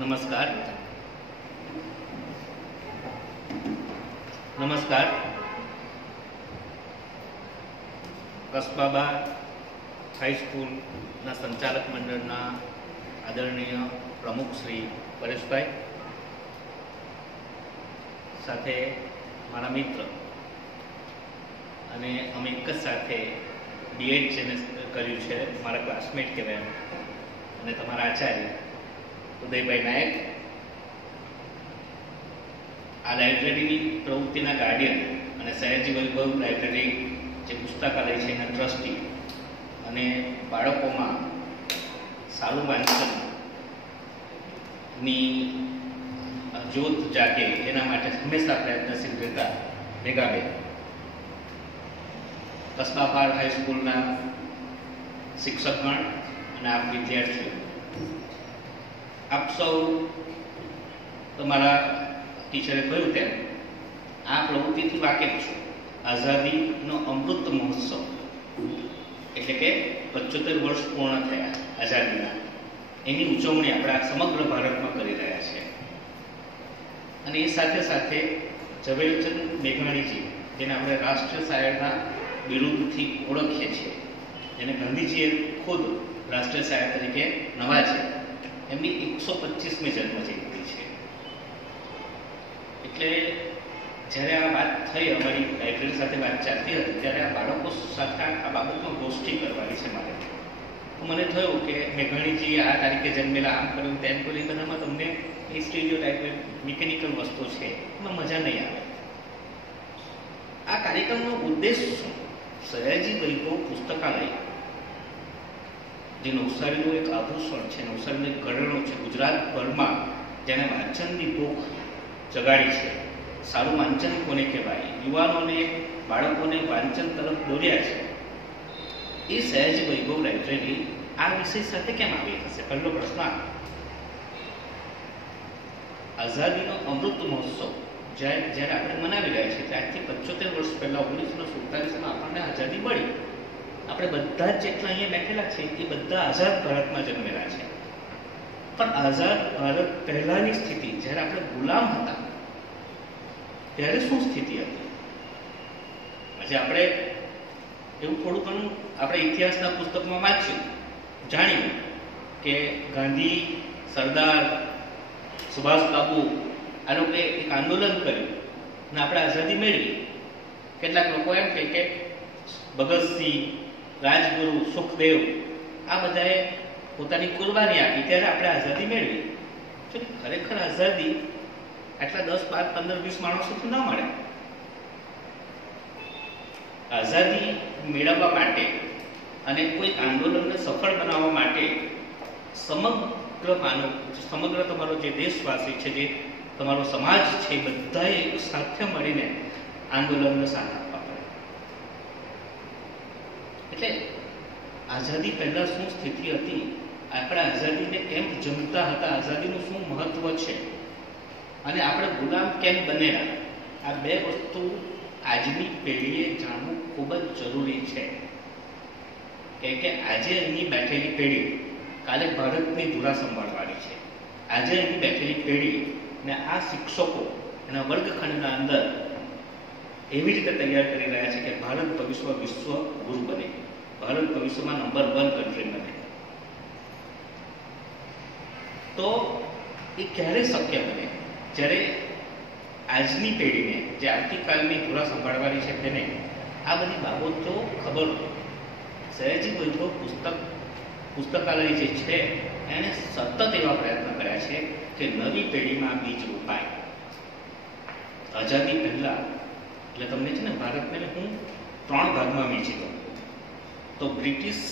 नमस्कार नमस्कार કસ્બાબા હાઈસ્કૂલના સંચાલક મંડળના આદરણીય પ્રમુખ શ્રી પરેશભાઈ સાથે મારા મિત્ર અને અમે એક જ સાથે બીએડ જેને કર્યું છે મારા ક્લાસમેટ કહેવાય અને તમારા આચાર્ય ઉદયભાઈ નાયક, આ લાઇબ્રેરીની પ્રવૃત્તિના ગાર્ડિયન અને સયાજી વૈભવ લાઇબ્રેરી જે પુસ્તકાલય છે એના ટ્રસ્ટી અને બાળકોમાં સારું વાંચનની જ્યોત જાગે એના માટે હંમેશા પ્રયત્નશીલ રહેતા ભેગાબેન, કસ્બાપાર હાઈસ્કૂલના શિક્ષકગણ અને આપ વિદ્યાર્થીઓ, આપ સૌ તમારા ટીચરે કહ્યું તેમ આ પ્રવૃત્તિથી વાકેફ છો. આઝાદીનો અમૃત મહોત્સવ એટલે કે 75 વર્ષ પૂર્ણ થયા આઝાદીના, એની ઉજવણી આપણા સમગ્ર ભારતમાં કરી રહ્યા છે. અને એ સાથે સાથે ઝવેરચંદ મેઘાણીજી, જેને આપણે રાષ્ટ્રીય શાયરના બિરુદથી ઓળખીએ છીએ, જેને ગાંધીજીએ ખુદ રાષ્ટ્રીય શાયર તરીકે નવાજ્યા, એમની 125મી જન્મજયંતિ છે. એટલે જ્યારે આ વાત થઈ, અમારી લાઇબ્રેરી સાથે વાત ચાલતી હતી, ત્યારે આ બાળકો સાથે આ બાબતમાં ગોષ્ઠી કરવાની છે મારે. તો મને થયું કે મેઘાણીજી આ તારીખે જન્મેલા, આમ કર્યું તેમ કર્યું, બધામાં તમને એ સ્ટીરિયોટાઇપ મિકેનિકલ વસ્તુ છે એમાં મજા નહીં આવે. આ કાર્યક્રમનો ઉદ્દેશ શું? સયાજી વૈભવ પુસ્તકાલય જે નવસારીનું એક આભૂષણ છે, નવસારીનું એક ઘરેણું છે, ગુજરાતભરમાં જેને વાંચનની ભૂખ જગાડી છે. સારું વાંચન કોને કહેવાય, યુવાનોને બાળકોને વાંચન તરફ દોર્યા છે, એ સયાજી વૈભવ લાઇબ્રેરી આ વિષય સાથે કેમ આવી હશે? પહેલો પ્રશ્ન. આઝાદીનો અમૃત મહોત્સવ જ્યારે આપણે મનાવી રહ્યા છીએ, ત્યારથી 75 વર્ષ પહેલા 1947માં આપણને આઝાદી મળી. આપણે બધા જ જેટલા અહીંયા બેઠેલા છે એ બધા આઝાદ ભારતમાં જન્મેલા છે. પણ આઝાદ ભારત પહેલાની સ્થિતિ, જ્યારે આપણે ગુલામ હતા ત્યારે શું સ્થિતિ હતી? આજે આપણે એવું થોડું ઘણું આપણે ઇતિહાસના પુસ્તકમાં વાંચ્યું, જાણ્યું કે ગાંધી, સરદાર, સુભાષબાબુ આ લોકોએ એક આંદોલન કર્યું અને આપણે આઝાદી મેળવી. કેટલાક લોકો એમ કહે કે ભગતસિંહ, રાજગુરુ, સુખદેવ આ બધાએ પોતાની કુરબાની આપી ત્યારે આપણે આઝાદી મેળવી. જો ખરેખર આઝાદી આટલા 10, 12, 15, 20 માણસોથી ન મળે. આઝાદી મેળવવા માટે અને કોઈ આંદોલનને સફળ બનાવવા માટે સમગ્ર તમારો જે દેશવાસી છે, જે તમારો સમાજ છે, બધાએ એક સાથે મળીને આંદોલનને સાથ આપવા પડે. એટલે આઝાદી પહેલા શું સ્થિતિ હતી, આપણે આઝાદીને કેમ જમતા હતા, આઝાદીનું શું મહત્વ છે અને આપણે ગુલામ કેમ બનેલા, આ બે વસ્તુ આજની પેઢીએ જાણવું ખૂબ જ જરૂરી છે. કે આજે અહીં બેઠેલી પેઢી કાલે ભારતની ધુરા સંભાળવાની છે. આજે અહીં બેઠેલી પેઢી ને આ શિક્ષકો એના વર્ગખંડના અંદર એવી રીતે તૈયાર કરી રહ્યા છે કે ભારત ભવિષ્યમાં વિશ્વ ગુરુ બને, ભારત ભવિષ્યમાં નંબર 1 કન્ટ્રી બને. તો એ ક્યારે શક્ય બને? જ્યારે આજની પેઢીને, જે આવતીકાલની ધુરા સંભાળવાની છે, તેને આ બધી બાબતો ખબર હોય. સયાજી વૈભવ પુસ્તકાલય જે છે એણે સતત એવા પ્રયત્ન કર્યા છે કે નવી પેઢીમાં બીજ રોપાય. આઝાદી પહેલા, એટલે તમને છે ને ભારતને હું 3 ભાગમાં વહેંચી દઉં તો બ્રિટિશ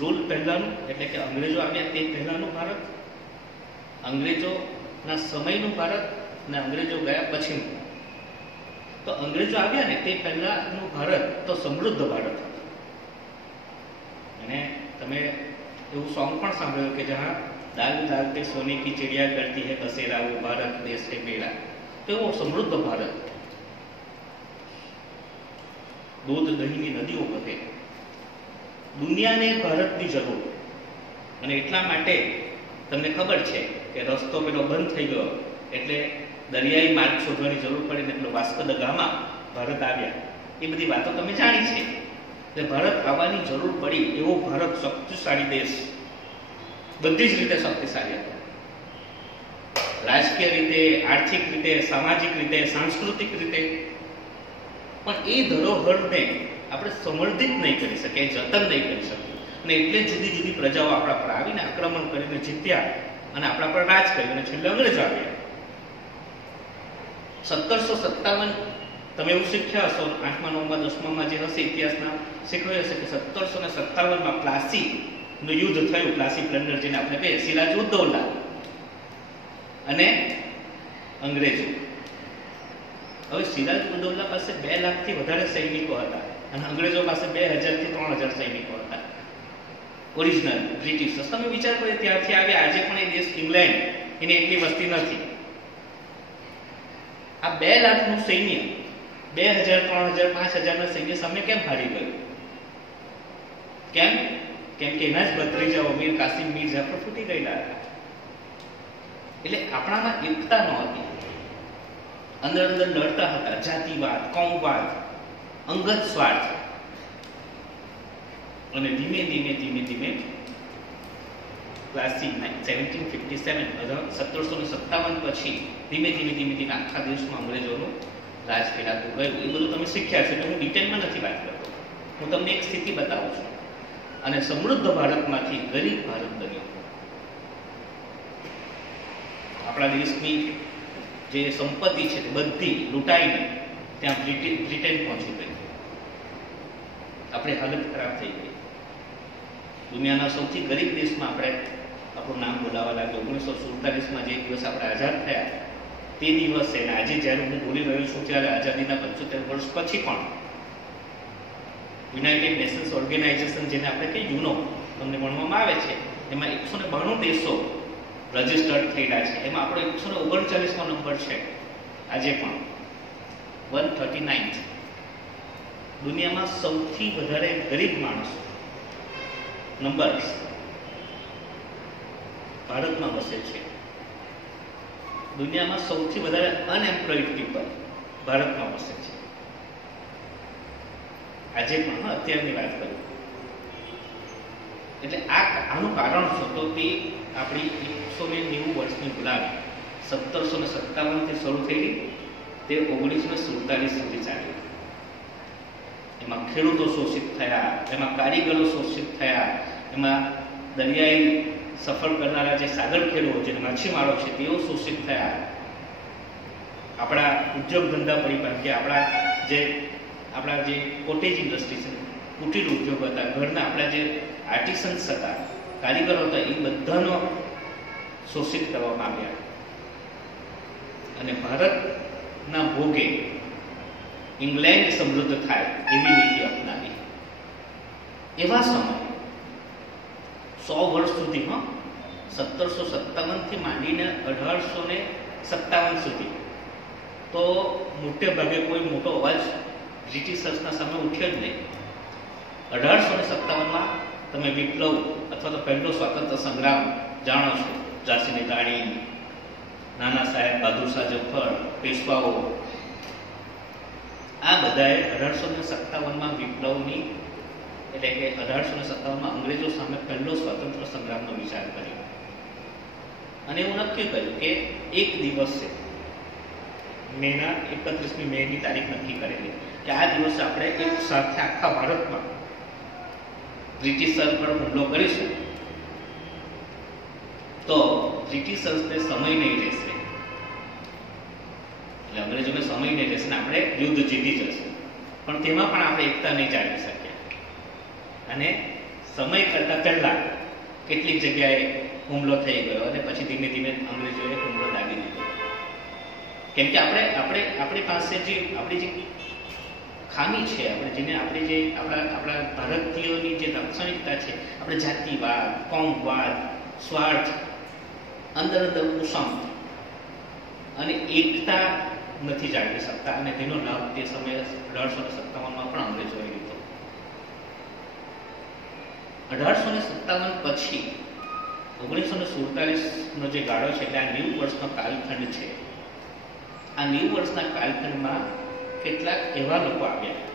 રૂલ પહેલાનું, એટલે કે અંગ્રેજો આવ્યા તે પહેલાનું ભારત, અંગ્રેજોના સમયનું ભારત અને અંગ્રેજો ગયા પછીનું. તો અંગ્રેજો આવ્યા ને તે પહેલાનું ભારત તો સમૃદ્ધ ભારત હતું. અને તમે એવું સોંગ પણ સાંભળ્યું કે જહાં દાલ દાલ पे सोने की चिड़िया करती है बसेरा, वो भारत देश है मेरा. તો એવો સમૃદ્ધ ભારત, દૂધ દહીંની નદીઓ વધે, દુનિયાને ભારતની જરૂર. અને એટલા માટે તમને ખબર છે કે કે રસ્તો પેલો બંધ થઈ ગયો એટલે દરિયાઈ માર્ગ શોધવાની જરૂર પડી ને એટલે વાસ્કો દ ગામા ભારત આવ્યા. એ બધી વાતો તમે જાણી છે. એટલે ભારત આવવાની જરૂર પડી એવો ભારત શક્તિશાળી દેશ, બધી જ રીતે શક્તિશાળી હતો. રાજકીય રીતે, આર્થિક રીતે, સામાજિક રીતે, સાંસ્કૃતિક રીતે. પણ એ ધરોહરને આપણે સંવર્ધિત નહીં કરી શકીએ, જતન નહીં કરી શકીએ. અને એટલે જુદી જુદી પ્રજાઓ આપણા પર આવીને આક્રમણ કરીને જીત્યા અને આપણા પર રાજ કર્યું અને છેલ્લે અંગ્રેજો આવ્યા. 1757 તમે એવું શીખ્યા હશો 8મા 9મા 10મામાં જે હશે ઇતિહાસના શીખવાય હશે કે 1757માં પ્લાસીનું યુદ્ધ થયું. પ્લાસી પ્લન્ડર જેને આપણે કહીએ, સિરાજ ઉદ દૌલા અને અંગ્રેજો. હવે સિરાજ ઉદ દૌલા પાસે 2 લાખથી વધારે સૈનિકો હતા અને અંગ્રેજો પાસે 2000 થી 3000 સૈનિકો હતા, ઓરિજિનલ બ્રિટિશર્સ. તમે વિચાર કરો ત્યારથી આવ્યા, આજે પણ એ દેશ ઇંગ્લેન્ડ એની એટલી વસ્તી નથી. આ 2 લાખનું સૈન્ય 2000, 3000, 5000 સૈન્ય સામે કેમ હારી ગયું? કેમ કે એના જ ભત્રીજાઓ મીર કાસિમ, મીર જાફર ફૂટી ગયેલા હતા. એટલે આપણામાં એકતા નહોતી, અંદર અંદર લડતા હતા. જાતિવાદ, કોમવાદ, અંગત સ્વાર્થ. અને ધીમે ધીમે ધીમે ધીમે પ્લાસી 1757 પછી ધીમે ધીમે ધીમે ધીમે આખા દેશમાં અંગ્રેજોનું રાજ ફેલાતું ગયું. એ બધું તમે શીખ્યા છે, હું ડિટેલમાં નથી વાત કરતો. હું તમને એક સ્થિતિ બતાવું છું. અને સમૃદ્ધ ભારતમાંથી ગરીબ ભારત બન્યો. આપણા દેશની જે સંપત્તિ છે તે બધી લૂંટાઈને ત્યાં બ્રિટન પહોંચી ગઈ. આપણી હાલત ખરાબ થઈ ગઈ. દુનિયાના સૌથી ગરીબ દેશમાં આપણે આપણું નામ બોલાવવા લાગ્યું. 1947માં જે દિવસ આપણે આઝાદ થયા તે દિવસે, અને આજે જ્યારે હું બોલી રહ્યો છું ત્યારે આઝાદીના 75 વર્ષ પછી પણ યુનાઇટેડ નેશન્સ ઓર્ગેનાઇઝેશન, જેને આપણે કહીએ યુનો, તમને ભણવામાં આવે છે, એમાં 192 દેશો રજિસ્ટર્ડ થયેલા છે. એમાં આપણો 139મો નંબર છે આજે પણ, 139th. દુનિયામાં સૌથી વધારે ગરીબ માણસો નંબર્સ ભારતમાં વસે છે. દુનિયામાં સૌથી વધારે અનએમ્પ્લોયડ પીપલ ભારતમાં વસે છે આજે પણ. અત્યારની વાત કરું એટલે આનું કારણ શું? તો તે આપણી 190 વર્ષની ગુલામી 1757થી શરૂ થયેલી તે 1947 સુધી ચાલી. એમાં ખેડૂતો શોષિત થયા, એમાં કારીગરો શોષિત થયા, એમાં દરિયાઈ સફર કરનારા જે સાગર ખેડૂતો છે, માછીમારો છે, તેઓ શોષિત થયા. આપણા ઉદ્યોગ ધંધા પડી ભાગ્યા. આપણા જે કોટેજ ઇન્ડસ્ટ્રી છે, કુટીર ઉદ્યોગ હતા, ઘરના આપણા જે આર્ટિસન્સ હતા, કારીગરો હતા, એ બધાનો શોષિત કરવામાં આવ્યા. અને ભારતના ભોગે ઇંગ્લેન્ડ સમૃદ્ધ થાય એવી નીતિ અપનાવી. એવા સમય 100 વર્ષ સુધી, 1757થી માંડીને 1857 સુધી તો મોટે ભાગે કોઈ મોટો અવાજ બ્રિટિશર્સના સામે ઉઠ્યો જ નહીં. 1857માં તમે વિપ્લવ અથવા તો પહેલો સ્વાતંત્ર્ય સંગ્રામ જાણો છો. ઝાંસીની રાણી, નાના સાહેબ, બહાદુર શાહ ઝફર, પેશવાઓ, આ બધાએ 1857માં વિપ્લવની, એટલે કે 1857માં અંગ્રેજો સામે પહેલો સ્વાતંત્ર્ય સંગ્રામનો વિચાર કર્યો. અને એવું નક્કી કર્યું કે એક દિવસે મેના 31મી મેની તારીખ નક્કી કરેલી કે આ દિવસે આપણે એક સાથે આખા ભારતમાં બ્રિટિશર પર હુમલો કરીશું તો બ્રિટિશર્સને સમય નહીં રહેશે, એટલે અંગ્રેજોને સમય નહીં રહેશે ને આપણે યુદ્ધ જીતી જશે. પણ તેમાં પણ આપણે એકતા નહીં જાળવી શકીએ. અને સમય કરતા પહેલા કેટલીક જગ્યાએ હુમલો થઈ ગયો અને પછી ધીમે ધીમે અંગ્રેજોએ હુમલો દાબી દીધો. કેમ કે આપણી પાસે જે આપણી જે ખામી છે, આપણા ભારતીયોની જે લાક્ષણિકતા છે, આપણે જાતિવાદ, કોમવાદ, સ્વાર્થ, અંદર કુસંગ અને એકતા નથી જાળવી શકતા. અને તેનો લાભ તે સમયે 1857માં પણ અંગ્રેજોએ લીધો. 1857 પછી 1916 1947નો જે ગાળો છે એટલે આ 90 વર્ષનો કાલખંડ છે. આ 90 વર્ષના કાલખંડમાં કેટલાક એવા લોકો આવ્યા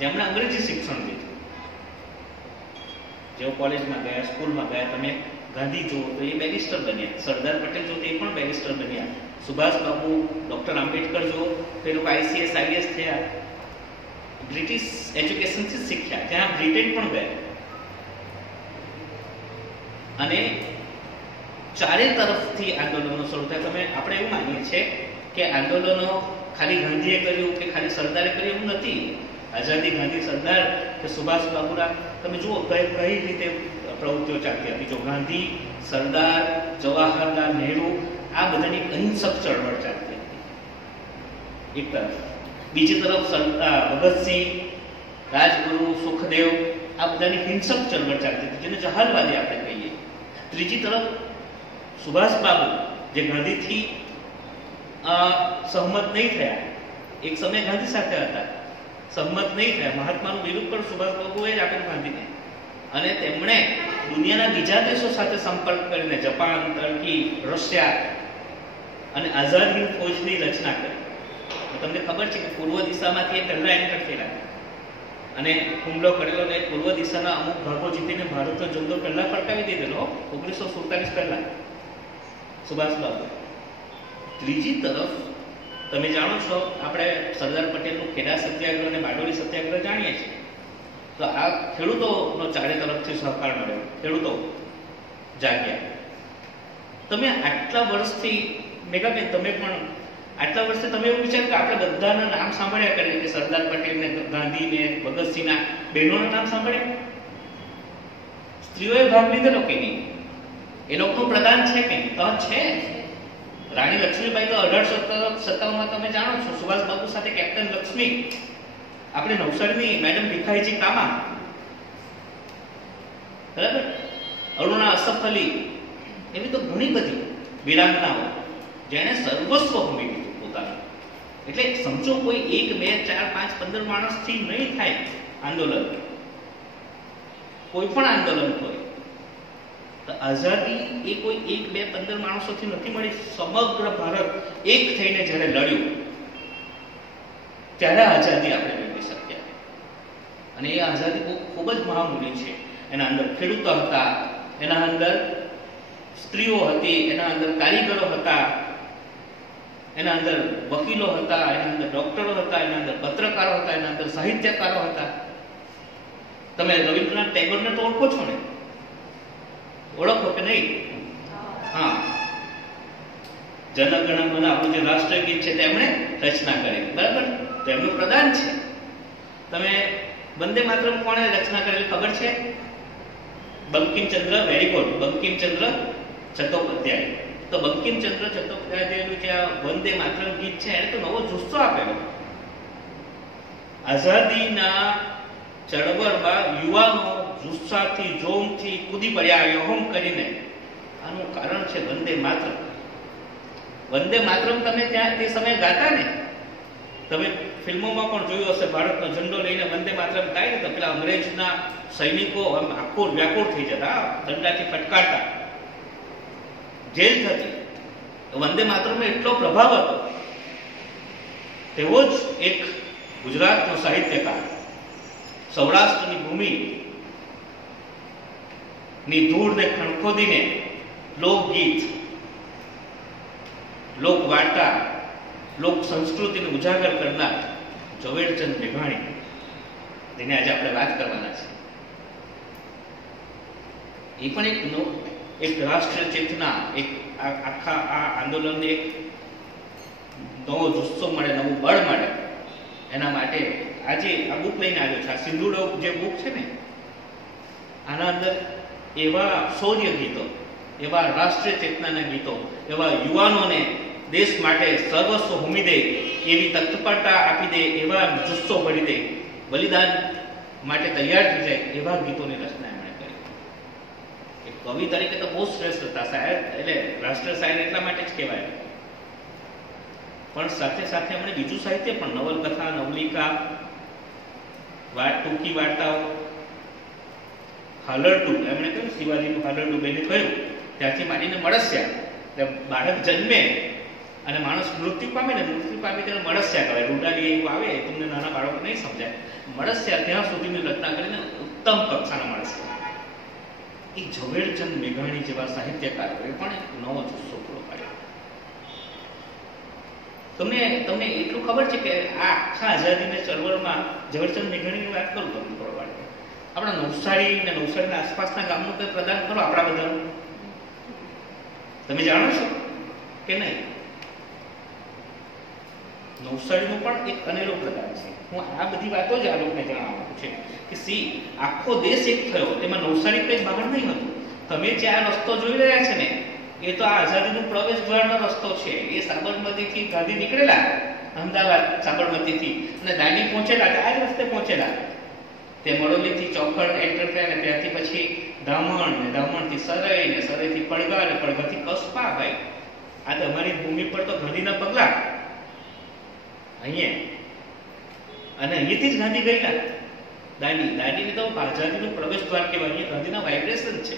જેમણે અંગ્રેજી શિક્ષણ લીધું. જેઓ કોલેજમાં ગયા, સ્કૂલમાં ગયા. તમે ગાંધી જુઓ તો એ બેરિસ્ટર બન્યા, સરદાર પટેલ જુઓ તો એ પણ બેરિસ્ટર બન્યા, સુભાષ બાબુ, ડૉક્ટર આંબેડકર જુઓ તો એ લોકો ICS IAS થયા. બ્રિટિશ એજ્યુકેશનથી શીખ્યા, ત્યાં બ્રિટેન પણ ગયા. અને ચારે તરફથી આંદોલનો શરૂ થયા. આપણે એવું માનીએ છીએ કે આંદોલનો ખાલી ગાંધીએ કર્યું કે ખાલી સરદારે કર્યું એવું નથી. આઝાદી ગાંધી, સરદાર કે સુભાષ બાબુરામ, તમે જુઓ કઈ રીતે પ્રવૃત્તિઓ ચાલતી હતી. જો ગાંધી, સરદાર, જવાહરલાલ નહેરુ, આ બધાની અહિંસક ચળવળ ચાલતી હતી એક તરફ. બીજી તરફ ભગતસિંહ, રાજગુરુ, સુખદેવ, આ બધાની હિંસક ચળવળ ચાલતી હતી, જેને જહાલવાદી આપણે કહીએ. ત્રીજી તરફ સુભાષ બાબુ, જે ગાંધીથી સહમત નહીં થયા, એક સમય ગાંધી સાથે હતા, સહમત નહીં થયા, મહાત્માનું વિરુદ્ધ પણ સુભાષ બાબુએ જ આપેલું ગાંધીને. અને તેમણે દુનિયાના બીજા દેશો સાથે સંપર્ક કરીને જાપાન, ટર્કી, રશિયા અને આઝાદ હિંદ ફૌજની રચના કરી. તમને ખબર છે કે પૂર્વ દિશામાંથી એ પહેલા એન્ટર થયેલા અને હુમલો કરેલો ને પૂર્વ દિશાના અમુક ભાગો જીતીને ભારતનો ઝંડો પહેલા ફરકાવી દીધેલો 1947 પહેલા સુભાષ બાબુ. ત્રીજી તરફ તમે જાણો છો, આપણે સરદાર પટેલનું ખેડા સત્યાગ્રહ અને બારડોલી સત્યાગ્રહ જાણીએ છીએ. તો આ ખેડૂતોનો ચારે તરફથી સહકાર મળ્યો, ખેડૂતો જાગ્યા. તમે આટલા વર્ષથી, મેઘાબેન તમે પણ આટલા વર્ષથી તમે એવું વિચાર કે આપણે બધાના નામ સાંભળ્યા કરીએ કે સરદાર પટેલ ને, ગાંધી ને, ભગતસિંહના બહેનોના નામ સાંભળ્યા. સ્ત્રીઓએ ભાગ લીધેલો કે નહીં? એ લોકોનું પ્રદાન છે કે નહીં? તો છે. રાણી લક્ષ્મીબાઈ તો 1857માં તમે જાણો છો, સુભાષ બાબુ સાથે કેપ્ટન લક્ષ્મી, આપણે નવસારીની મેડમ ભીખાઈજી કામા, બરાબર, અરુણા અસફ અલી, એવી તો ઘણી બધી વીરાંગનાઓ જેને સર્વસ્વ હોમી દીધું પોતાનું. એટલે સમજો કોઈ 1, 2, 4, 5, 15 માણસથી નહીં થાય આંદોલન. કોઈ પણ આંદોલન હોય તો આઝાદી એ કોઈ 1, 2, 15 માણસોથી નથી મળી. સમગ્ર ભારત એક થઈને જ્યારે લડ્યું ત્યારે આઝાદી આપણે મેળવી શક્યા. અને એ આઝાદી ખૂબ જ મહામૂલ્ય છે. એના અંદર ખેડૂતો હતા, એના અંદર સ્ત્રીઓ હતી, એના અંદર કારીગરો હતા, એના અંદર વકીલો હતા, એના અંદર ડોક્ટરો હતા, એના અંદર પત્રકારો હતા, એના અંદર સાહિત્યકારો હતા. તમે રવિન્દ્રનાથ ટેગોરને તો ઓળખો છો ને? ઓળખો કે નહીં? હા, જનગણ મન આપણું જે રાષ્ટ્રીય ગીત છે તેમણે રચના કરી, બરાબર, તેમનું પ્રદાન છે. તમે વંદે માતરમ કોણે રચના કરેલી ખબર છે? Bankimchandra, very good, Bankimchandra Chattopadhyay. તો બંકિમચંદ્ર ચટ્ટોપાધ્યાયનું જે વંદે માતરમ ગીત છે એને તો નવો જુસ્સો આપેલો. આઝાદીના ચળવળમાં યુવાનો જુસ્સાથી, જોમથી કૂદી પડ્યા યોહમ કરીને. આનું કારણ છે વંદે માતરમ. વંદે માતરમ તમે ત્યાં તે સમયે ગાતા ને, તમે ફિલ્મોમાં પણ જોયું હશે, ભારતનો ઝંડો લઈને વંદે માતરમ ગાય ને તો પેલા અંગ્રેજના સૈનિકો આખુર વ્યાકુળ થઈ જતા, દંડાથી ફટકારતા, જેલ થતી. વંદે માતરમનો એટલો પ્રભાવ હતો. તેવો જ એક ગુજરાતનો સાહિત્યકાર, સૌરાષ્ટ્રની ભૂમિ ની ધૂળને ખણખોદીને લોકગીત, લોકવાર્તા, લોક સંસ્કૃતિને ઉજાગર કરનાર ઝવેરચંદ મેઘાણી, જેને આજે આપણે વાત કરવાના છે. એ પણ એક રાષ્ટ્રીય ચેતના, એક આખા આ આંદોલનને એક નવો જુસ્સો મળે, નવું બળ મળે, એના માટે આજે આ બુક લઈને આવ્યો છે. આ સિંધુડો જે બુક છે ને, આના અંદર એવા શૌર્ય ગીતો, એવા રાષ્ટ્રીય ચેતનાના ગીતો, એવા યુવાનોને દેશ માટે સર્વસ્વ હોમી દે એવી તત્પરતા આપી દે, એવા જુસ્સો ભરી દે, બલિદાન માટે તૈયાર થઈ જાય એવા ગીતોની રચના એમણે કરી. એક કવિ તરીકે તો બહુ શ્રેષ્ઠ હતા. શાયર એટલે રાષ્ટ્રીય શાયર એટલા માટે જ કહેવાય. પણ સાથે સાથે એમણે બીજું સાહિત્ય પણ, નવલકથા, નવલિકા, ટૂંકી વાર્તાઓ, હાલરડું, એમણે કહ્યું શિવાજીનું હાલરડું બેને કહ્યું ત્યારથી માંડીને મળસ્યા, એટલે બાળક જન્મે અને માણસ મૃત્યુ પામે ને, મૃત્યુ પામે ત્યારે મળસ્યા કહેવાય. રૂડાલી એવું આવે, તમને નાના બાળકો નહીં સમજાય. મળસ્યા ત્યાં સુધીની રચના કરીને ઉત્તમ કક્ષાના મળસ્યા. એ ઝવેરચંદ મેઘાણી જેવા સાહિત્યકારોએ પણ એક નવો જુસ્સો પૂરો પાડ્યો. તમને એટલું ખબર છે કે આ આખા આઝાદીની ચળવળમાં ઝવેરચંદ મેઘાણીની વાત કરું તમને થોડો વાર. આપણા નવસારી ને નવસારીના આસપાસના ગામનું કંઈ પ્રદાન કરો આપણા બધાનું, તમે જાણો છો કે નહીં? નવસારીનું પણ એક અનેરો પ્રદાન છે. હું આ બધી વાતો જ આ લોકોને જણાવવાનું છે કે આખો દેશ એક થયો, તેમાં નવસારી કંઈ બહાર નહીં હતું. તમે જે આ રસ્તો જોઈ રહ્યા છે ને, એ તો આ આઝાદીનું પ્રવેશ દ્વારનો રસ્તો છે. એ સાબરમતીથી ગાંધી નીકળેલા અમદાવાદ સાબરમતીથી અને દાંડી પહોંચેલા, આ જ રસ્તે પહોંચેલા. તે મરોલીથી ચોખડ એન્ટર થયા ને ત્યાંથી પછી ધામણ ને ધામણથી સરાઈ ને સરાઈથી પડઘા ને પડઘાથી કસ્બા. ભાઈ આ તમારી ભૂમિ પર તો ગાંધીના પગલા અહીંયા, અને અહીંયાથી જ ગાંધી ગયેલા દાંડીને તો આઝાદીનું પ્રવેશ દ્વાર કહેવાય. અહીંયા ગાંધીના વાઇબ્રેશન છે.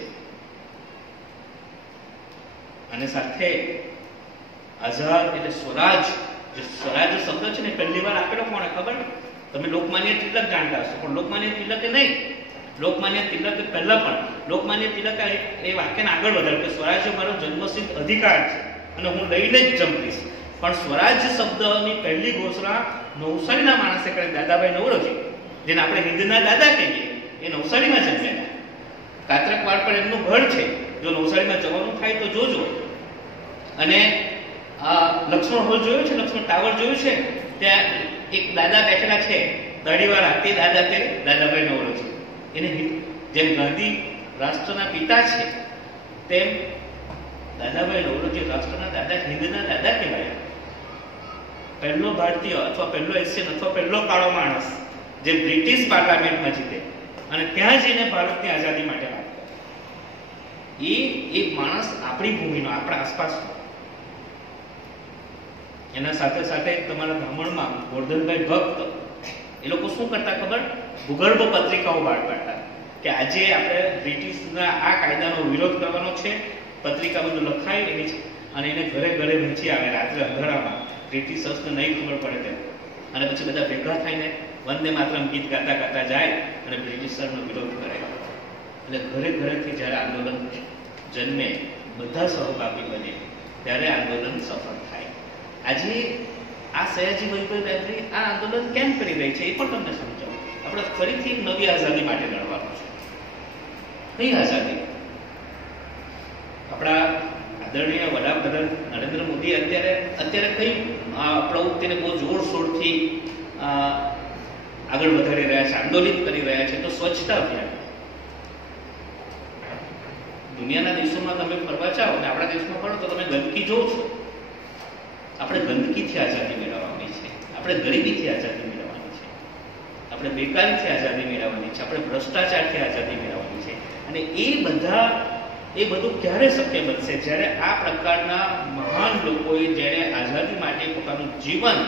અને સાથે આઝાદ એટલે સ્વરાજ. જે સ્વરાજ શબ્દ છે ને પહેલી વાર આપેલો કોણે ખબર? તમે લોકમાન્ય તિલક જાણતા હશો, પણ લોકમાન્ય તિલકે નહીં. લોકમાન્ય તિલકે પહેલા પણ લોકમાન્ય તિલકે એ વાક્યને આગળ વધાર્યું કે સ્વરાજ મારો જન્મસિદ્ધ અધિકાર છે અને હું લઈને જ જંપીશ. પણ સ્વરાજ શબ્દની પહેલી ઘોષણા નવસારીના માણસે કરે, દાદાભાઈ નવરોજી, જેને આપણે હિન્દના દાદા કહીએ. એ નવસારીમાં જન્મેલા. કાતરકવાડ પર એમનું ઘર છે. જો નવસારીમાં જવાનું થાય તો જોજો. અને લક્ષ્મણ હોલ જોયું છે, લક્ષ્મણ ટાવર જોયું છે, ત્યાં એક દાદા બેઠેલા છે દાઢીવાળા, તે દાદા તે દાદાભાઈ નવરોજી. એને જેમ ગાંધી રાષ્ટ્રના પિતા છે તેમ દાદાભાઈ નવરોજી રાષ્ટ્રના દાદા, હિન્દના દાદા કહેવાય. પહેલો ભારતીય અથવા પહેલો એશિયન અથવા પહેલો કાળો માણસ જે બ્રિટિશ પાર્લામેન્ટમાં જીતે અને ત્યાં જઈને ભારતની આઝાદી માટે વાત કરે. એ માણસ આપણી ભૂમિનો, આપણા આસપાસનો. એના સાથે સાથે તમારા બ્રાહ્મણમાં ગોરધનભાઈ ભક્ત, એ લોકો શું કરતા ખબર? ભૂગર્ભ પત્રિકાઓ બહાર પાડતા કે આજે આપણે બ્રિટિશના આ કાયદાનો વિરોધ કરવાનો છે. પત્રિકા બધું લખાય એની છે અને એને ઘરે ઘરે વહેંચી આવે રાત્રે અંધારામાં, બ્રિટિશર્સને નહીં ખબર પડે તેમ. અને પછી બધા ભેગા થઈને વંદે માતરમ ગીત ગાતા ગાતા જાય અને બ્રિટિશરનો વિરોધ કરે. એટલે ઘરે ઘરેથી જ્યારે આંદોલન જન્મે, બધા સહભાગી બને, ત્યારે આંદોલન સફળ થાય. આજે આ સયાજી વૈભવ લાઇબ્રેરી આ આંદોલન કેમ કરી રહી છે એ પણ તમને સમજાવું. આપણે ફરીથી એક નવી આઝાદી માટે લડવાનું છે. કઈ આઝાદી? આપણા આદરણીય વડાપ્રધાન નરેન્દ્ર મોદી અત્યારે કઈ પ્રવૃત્તિને બહુ જોરશોરથી આગળ વધારી રહ્યા છે, આંદોલિત કરી રહ્યા છે? તો સ્વચ્છતા અભિયાન. દુનિયાના દેશોમાં તમે ફરવા જાઓ અને આપણા દેશમાં ફરો તો તમે ગંદકી જોવો છો. આપણે ગંદકીથી આઝાદી મેળવવાની છે, આપણે ગરીબીથી આઝાદી મેળવવાની છે, આપણે બેકારીથી આઝાદી મેળવવાની છે, આપણે ભ્રષ્ટાચારથી આઝાદી મેળવવાની છે. અને એ બધું ક્યારે શક્ય બનશે? જ્યારે આ પ્રકારના મહાન લોકોએ જ્યારે આઝાદી માટે પોતાનું જીવન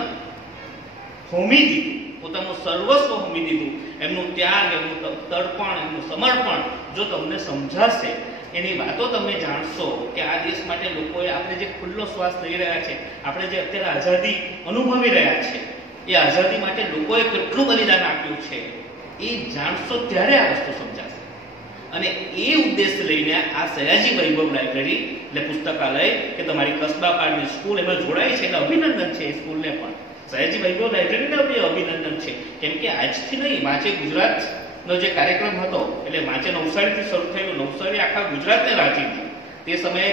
હોમી દીધું, પોતાનું સર્વસ્વ હોમી દીધું, એમનું ત્યાગ, એમનું તર્પણ, એમનું સમર્પણ જો તમને સમજાશે, એની વાતો તમે જાણશો કે આ દેશ માટે લોકોએ, આપણે જે ખુલ્લો શ્વાસ લઈ રહ્યા છે, આપણે જે અત્યારે આઝાદી અનુભવી રહ્યા છે, એ આઝાદી માટે લોકોએ કેટલું બલિદાન આપ્યું છે, એ જાણશો ત્યારે આ વસ્તુ સમજાશે. અને એ ઉદ્દેશ લઈને આ સયાજી વૈભવ લાઇબ્રેરી એટલે પુસ્તકાલય કે તમારી કસ્બા પાડની સ્કૂલ એમાં જોડાય છે, એટલે અભિનંદન છે. એ સ્કૂલને પણ સયાજી વૈભવ લાઇબ્રેરીને બી અભિનંદન છે. કેમ કે આજથી નહીં, વાંચે ગુજરાતનો જે કાર્યક્રમ હતો, એટલે વાંચે નવસારીથી શરૂ થયેલું, નવસારી આખા ગુજરાતને રાજી થયું. તે સમયે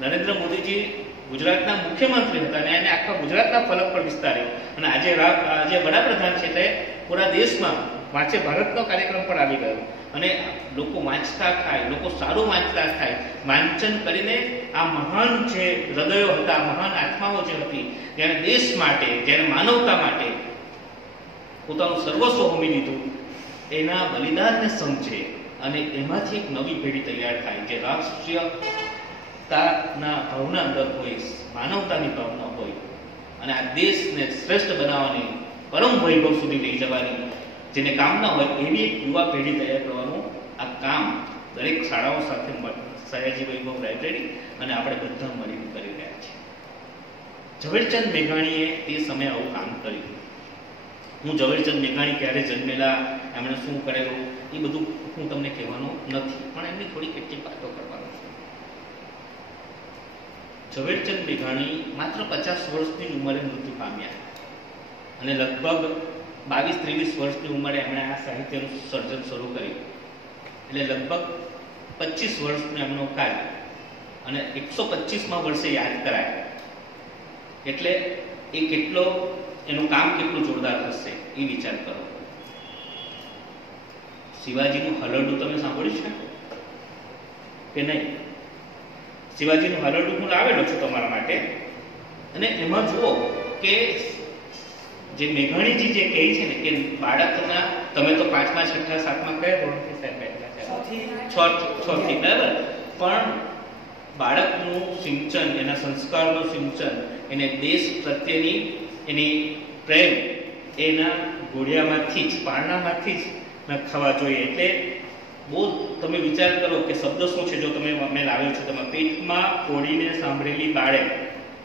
નરેન્દ્ર મોદીજી ગુજરાતના મુખ્યમંત્રી હતા અને એને આખા ગુજરાતના ફલક પર વિસ્તાર્યો. અને આજે વડાપ્રધાન છે એટલે પૂરા દેશમાં વાંચે ભારતનો કાર્યક્રમ પણ આવી ગયો. અને લોકો વાંચતા થાય, લોકો સારું વાંચતા થાય, વાંચન કરીને આ મહાન જે હૃદયો હતા, મહાન આત્માઓ જે હતી, જેણે દેશ માટે, જેણે માનવતા માટે પોતાનું સર્વસ્વ હોમી દીધું, એના બલિદાનને સમજે અને એમાંથી એક નવી પેઢી તૈયાર થાય જે રાષ્ટ્રીયતાના ભાવના અંદર હોય, માનવતાની ભાવના હોય અને આ દેશને શ્રેષ્ઠ બનાવવાની, પરમ વૈભવ સુધી લઈ જવાની જેને કામના હોય, એવી એક યુવા પેઢી તૈયાર કરવાનું આ કામ દરેક શાળાઓ સયાજી વૈભવ લાઇબ્રેરી, અને આપણે બધા મળીને કરી રહ્યા છીએ. ઝવેરચંદ મેઘાણીએ તે સમયે આવું કામ કર્યું. હું ઝવેરચંદ મેઘાણી ક્યારે જન્મેલા, એમણે શું કરેલું, એ બધું હું તમને કહેવાનું નથી, પણ એમની થોડી કેટલીક વાતો કરવાનો છું. ઝવેરચંદ મેઘાણી માત્ર 50 વર્ષની ઉંમરે મૃત્યુ પામ્યા, અને લગભગ 22-23 વર્ષની ઉંમરે એમણે આ સાહિત્યનું સર્જન શરૂ કર્યું. એટલે લગભગ 25 વર્ષનો એમનો કાળ, અને 125મા વર્ષે યાદ કરાય. એટલે એ કેટલો, એનું કામ કેટલું જોરદાર હશે એ વિચાર કરો. શિવાજીનું હલરડું તમે સાંભળ્યું છે કે નહીં? શિવાજીનું હલરડું હું લાવેલો છું તમારા માટે, અને એમાં જુઓ કે જે મેઘાણીજી જે કહે છે ને કે બાળકના, તમે તો 5મા 6મા 7મા કયા ધોરણથી સાહેબ બેઠા છે? 6 થી, બરાબર. પણ બાળકનું સિંચન, એના સંસ્કારનું સિંચન, એને દેશ પ્રત્યેની એની પ્રેમ એના ઘોડિયામાંથી જ, પારણામાંથી જ નખાવા જોઈએ. એટલે બહુ તમે વિચાર કરો કે શબ્દ શું છે. જો તમે મેં લાવ્યો છે, તમે પેટમાં પોડીને સાંભળેલી બાળે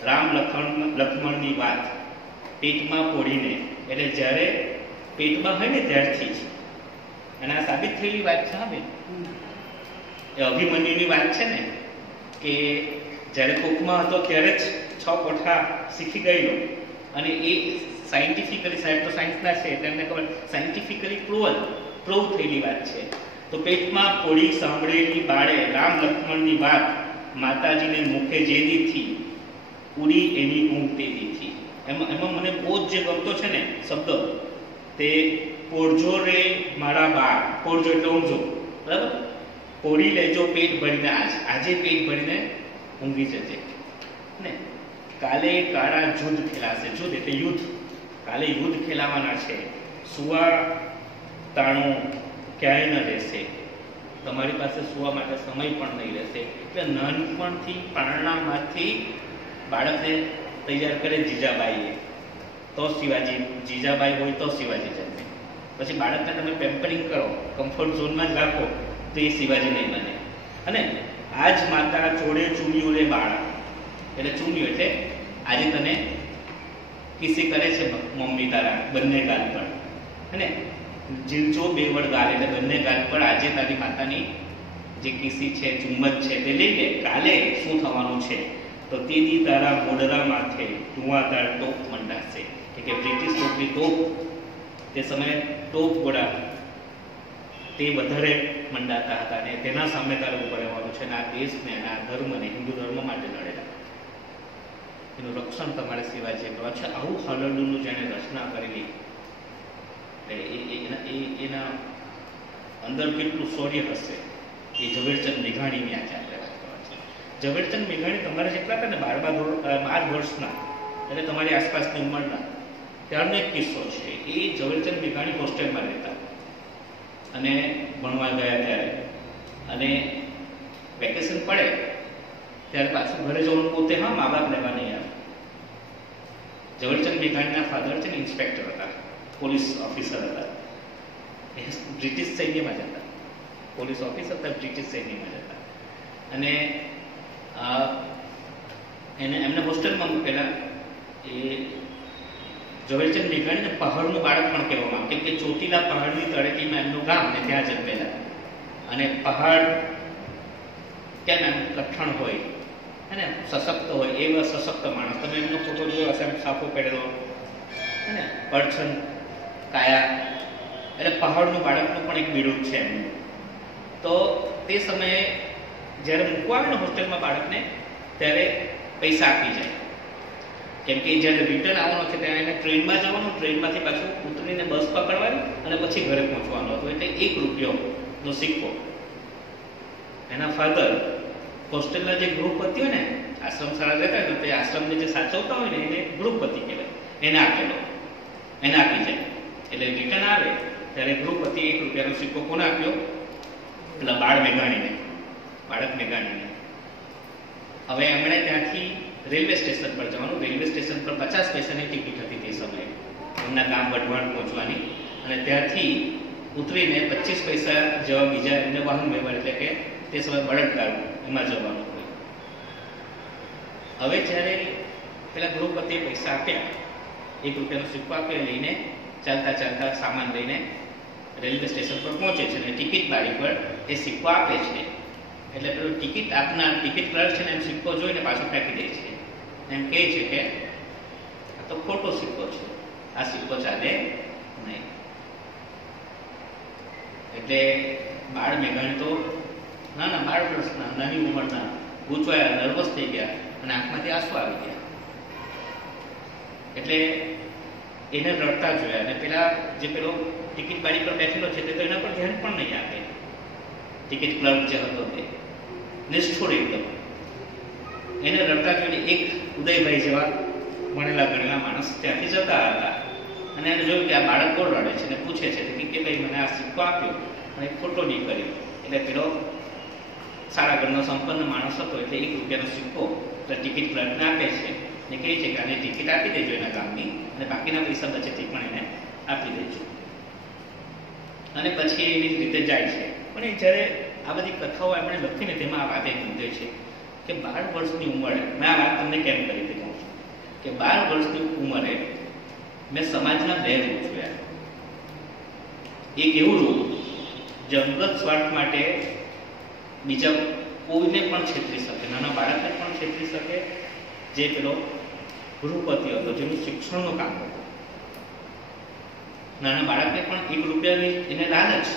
રામ લક્ષ્મણની વાત. પેટમાં પોડીને એટલે જ્યારે પેટમાં હોય ને ત્યારથી જ, અને આ સાબિત થયેલી વાત છે. હા બેન, એ અભિમન્યુની વાત છે ને કે જ્યારે કોખમાં હતો ત્યારે જ 6 કોઠા શીખી ગયેલો, અને એ સાયન્ટિફિકલી, સાહેબ તો સાયન્સના છે એટલે એમને ખબર, સાયન્ટિફિકલી પ્રૂવ થયેલી વાત છે. તો પેટમાં પોડી સાંભળેલી બાળે રામ લક્ષ્મણની વાત, માતાજીને મુખે જે દીથી, ઉડી એની ઊંઘ તે દીથી. એમાં મને બહુ જ જે ગમતો છે ને શબ્દ, તે પોરજો રે મારા બાળ. પોરજો એટલે ઊંઘજો, બરાબર. પોડી લેજો પેટ ભરીને, આજે પેટ ભરીને ઊંઘી જજે ને. કાલે કાળા જુદ્ધ ખેલાશે. જુદ્ધ એટલે યુદ્ધ. કાલે યુદ્ધ ખેલાવાના છે. સુવા તાણું ક્યાંય ન રહેશે. તમારી પાસે સુવા માટે સમય પણ નહીં રહેશે. એટલે નાનપણથી પારણામાંથી બાળકને તૈયાર કરે જીજાબાઈએ, તો શિવાજી, જીજાબાઈ હોય તો શિવાજી જન્મે. પછી બાળકને તમે પેમ્પરિંગ કરો, કમ્ફર્ટ ઝોનમાં જ રાખો, તો એ શિવાજી નહીં બને. અને આજ માતા ચોડે ચૂંડિયું રે બાળક, એટલે ચૂંડિયું એટલે આજે તને કિસી કરે છે મમ્મી તારા બંને ગાલ પર, અને જીલજો બેવડ ગાલ એટલે બંને ગાલ પર આજે તારી માતાની જે કિસી છે, ચુમ્મત છે, તે લઈ લે. કાલે શું થવાનું છે? તો તેદી તારા મોઢરા માથે ધુઆધાર ટોપ મંડાશે. કે બ્રિટિશ ટોપની ટોપ, તે સમયે ટોપ ગોળા તે વધારે મંડાતા હતા, અને તેના સામે તારે ઉભા રહેવાનું છે. અને આ દેશને, આ ધર્મને, હિન્દુ ધર્મ માટે લડેલા, એનું રક્ષણ તમારે શિવાજીએ કરવા છે. આવું હલરડુનું જેણે રચના કરેલી, એના અંદર કેટલું શૌર્ય હશે એ ઝવેરચંદ મેઘાણીની આજે આપણે વાત કરવા છે. ઝવેરચંદ મેઘાણી તમારા જેટલા હતા ને, 12 વર્ષના, એટલે તમારી આસપાસની ઉંમરના, ત્યારનો એક કિસ્સો છે. એ ઝવેરચંદ મેઘાણી હોસ્ટેલમાં રહેતા અને ભણવા ગયા ત્યારે, અને વેકેશન પડે ત્યારે પાછું ઘરે જવાનું પોતે, હા, મા બાપ લેવા નહીં આવે. ઝવેરચંદ મેઘાણીના ફાધર છે ને ઇન્સ્પેક્ટર હતા, પોલીસ ઓફિસર હતા, એ બ્રિટિશ સૈન્યમાં જતા, પોલીસ ઓફિસર હતા, બ્રિટિશ સૈન્યમાં જતા. અને એમને હોસ્ટેલમાં મૂકેલા. એ ઝવેરચંદ મેઘાણીને પહાડનું બાળક પણ કહેવામાં આવે, કેમ કે ચોટીલા પહાડની તળેટીમાં એમનું ગામ, ને ત્યાં જન્મેલા. અને પહાડ કેમ એમ લક્ષણ હોય અને સશક્ત હોય, એવા સશક્ત માણસ. તમે એમનો ફોટો જોયો હશે, એમ સાફો પહેરેલો, ને પડછન કાયા, એટલે પહાડનું બાળકનું પણ એક બિરુદ છે એમનું. તો તે સમયે જ્યારે મૂકવા આવે ને હોસ્ટેલમાં બાળકને, ત્યારે પૈસા આપી જાય, કેમ કે જ્યારે રિટર્ન આવવાનો છે ત્યારે એને ટ્રેનમાં જવાનું, ટ્રેનમાંથી પાછું ઉતરીને બસ પકડવાની અને પછી ઘરે પહોંચવાનું હતું. એટલે ₹1નો સિક્કો એના ફાધર હોસ્ટેલના જે ગૃહપતિ હોય ને, આશ્રમ શાળા રહેતા હોય, તે આશ્રમને જે સાચવતા હોય ને, એને ગૃહપતિ કહેવાય, એને આપેલો, એને આપી જાય. એટલે રિટર્ન આવે ત્યારે ગૃહપતિ ₹1નો સિક્કો કોને આપ્યો? પેલા બાળક મેઘાણીને. હવે એમણે ત્યાંથી રેલવે સ્ટેશન પર જવાનું. રેલવે સ્ટેશન પર 50 પૈસાની ટિકિટ હતી તે સમયે, એમના ગામ વઢવાણ પહોંચવાની. અને ત્યાંથી ઉતરીને 25 પૈસા જેવા બીજા એમને વાહન વ્યવહાર, એટલે કે તે સમયે બળદગાડું, એમાં જવાનું હોય. હવે જ્યારે પેલા ગૃહપતિએ પૈસા આપ્યા, 1 રૂપિયાનો સિક્કો આપ્યો, લઈને ચાલતા ચાલતા સામાન લઈને રેલવે સ્ટેશન પર પહોંચે છે અને ટિકિટ બારી પર એ સિક્કો આપે છે. એટલે પેલો ટિકિટ આપનાર ટિકિટ ક્લર્ક છે ને એમ સિક્કો જોઈને પાછો ફેંકી દે છે. એમ કહે છે કે આ તો ખોટો સિક્કો છે, આ સિક્કો ચાલે નહીં. એટલે બાળ મેઘાણી તો નાના 12 વર્ષના, નાની ઉંમરના, ગૂંચવાયા, નર્વસ થઈ ગયા અને આંખમાંથી આંસુ આવી ગયા. એટલે એને રડતા જોયા અને પેલા જે પેલો ટિકિટ બારી પર બેઠેલો છે તે તો એના પર ધ્યાન પણ નહીં આપે. ટિકિટ ક્લર્ક જે હતો તે નિષ્ઠુર એકદમ. એને રડતા જોઈને એક ઉદયભાઈ જેવા ભણેલા ગણેલા માણસ ત્યાંથી જતા હતા અને એને જોયું કે આ બાળક કોણ રડે છે અને પૂછે છે કે ભાઈ મને આ સિક્કો આપ્યો અને ખોટો નહીં કર્યો. એટલે પેલો સારા ઘરનો સંપન્ન માણસ હતો એટલે 1 રૂપિયાનો સિક્કો ટિકિટ ક્લર્કને આપે છે ને કહે છે કે આને ટિકિટ આપી દેજો એના ગામની અને બાકીના પૈસા બચેથી પણ એને આપી દેજો. અને પછી એવી રીતે જાય છે. પણ એ જ્યારે આ બધી કથાઓ આપણે લખીને તેમાં આ વાત એ નોંધે છે કે 12 વર્ષની ઉંમરે, મેં આ વાત તમને કેમ કરી હતી કહું છું કે 12 વર્ષની ઉંમરે મેં સમાજના 2 રૂપ જોયા. એક એવું રૂપ જે અંગત સ્વાર્થ માટે બીજા કોઈને પણ છેતરી શકે, નાના બાળકને પણ છેતરી શકે, જે પેલો ગૃહપતિ હતો જેનું શિક્ષણનું કામ હતું. નાના બાળકને પણ 1 રૂપિયાની એને લાલચ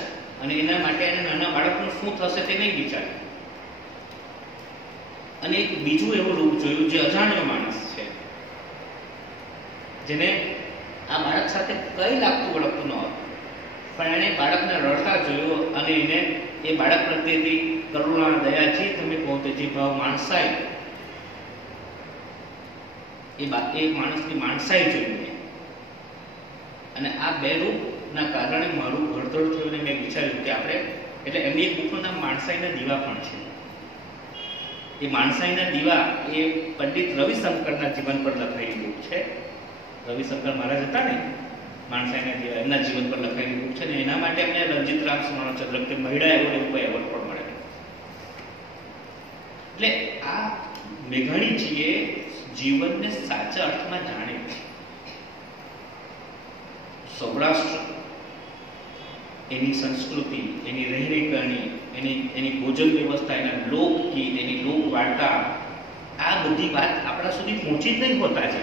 અને એના માટે એને નાના બાળકનું શું થશે તે નહીં વિચારે. અને એક બીજું એવું રૂપ જોયું જે અજાણ્યો માણસ છે, જેને આ બાળક સાથે કઈ લાગતું વળગતું ન હતું, પણ એણે બાળકને રડતા જોયો અને એને એ બાળક પ્રત્યેથી કરુણા, દયા, જે તમે કહો તે જે ભાવ, માણસાઈ, એ માણસની માણસાઈ જોઈને. અને આ 2 રૂપના કારણે મારું ઘડતર થયું અને મેં વિચાર્યું કે આપણે, એટલે એમની એક બુકનું નામ માણસાઈના દીવા પણ છે. એ માણસાઈના દીવા એ પંડિત રવિશંકરના જીવન પર લખાયેલી બુક છે. રવિશંકર મહારાજ હતા ને, માણસાઈના દીવા એમના જીવન પર લખાયેલી બુક છે ને એના માટે એમને રણજીતરામ સુવર્ણચંદ્રક કે મહિડા એવોર્ડ એવું કોઈ એવોર્ડ પણ મળે. એટલે આ મેઘાણીજીએ જીવનને સાચા અર્થમાં જાણ્યું. સૌરાષ્ટ્ર, એની સંસ્કૃતિ, એની રહેણી કરણી, એની ભોજન વ્યવસ્થા, એના લોકગીત, એની લોકવાર્તા, આ બધી વાત આપણા સુધી પહોંચી જ નહીં હોતા છે.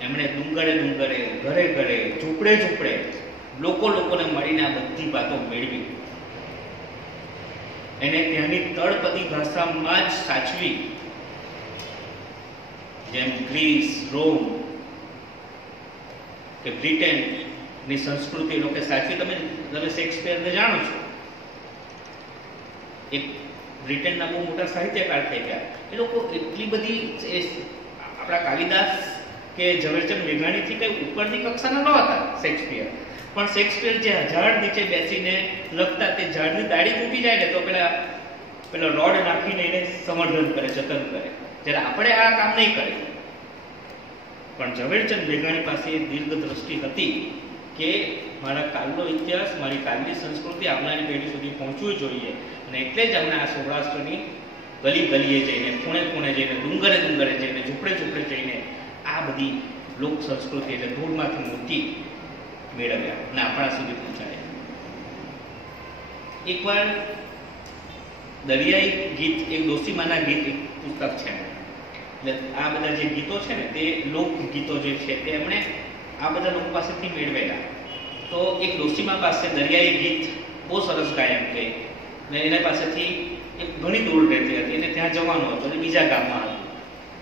એમણે ડુંગરે ડુંગરે, ઘરે ઘરે, ઝૂંપડે ઝૂંપડે લોકોને મળીને આ બધી વાતો મેળવી. એને ત્યાંની તળપદી ભાષામાં જ સાચવી, જેમ ગ્રીસ, રોમ કે બ્રિટનની સંસ્કૃતિ એ લોકો સાચવી. તમે શેક્સપિયરને જાણો છો, એક બ્રિટનના બહુ મોટા સાહિત્યકાર થઈ ગયા. એ લોકો એટલી બધી, આપણા કાલિદાસ કે ઝવેરચંદ મેઘાણીથી કઈ ઉપરની કક્ષાના ન હતા શેક્સપિયર, પણ શેક્સપિયર જે ઝાડ નીચે બેસીને લખતા, તે ઝાડની દાઢી તૂટી જાય ને તો પેલો રોડ નાખીને એને સંવર્ધન કરે, જતન કરે. જ્યારે આપણે આ કામ નહીં કરીએ, પણ ઝવેરચંદ મેઘાણી પાસે દીર્ઘ દ્રષ્ટિ હતી કે મારા કાલનો ઇતિહાસ, મારી કાલની સંસ્કૃતિ આવનારી પેઢી સુધી પહોંચવું જોઈએ. અને એટલે જ અમને આ સૌરાષ્ટ્રની ગલી ગલીએ જઈને, ખૂણે ખૂણે જઈને, ડુંગરે ડુંગરે જઈને, ઝૂંપડે ઝૂંપડે જઈને આ બધી લોક સંસ્કૃતિ એટલે ધૂળમાંથી મૂર્તિ મેળવ્યા અને આપણા સુધી પહોંચાડ્યા. એકવાર દરિયાઈ ગીત, એક ડોસીમાના ગીત, એક પુસ્તક છે. એટલે આ બધા જે ગીતો છે ને તે લોકગીતો જે છે તે એમણે આ બધા લોકો પાસેથી મેળવેલા. તો એક ડોસીમા પાસે દરિયાઈ ગીત બહુ સરસ ગાય એમ કે, ને એના પાસેથી એક ઘણી દૂર રહેતી હતી અને ત્યાં જવાનું હતું અને બીજા ગામમાં હતું.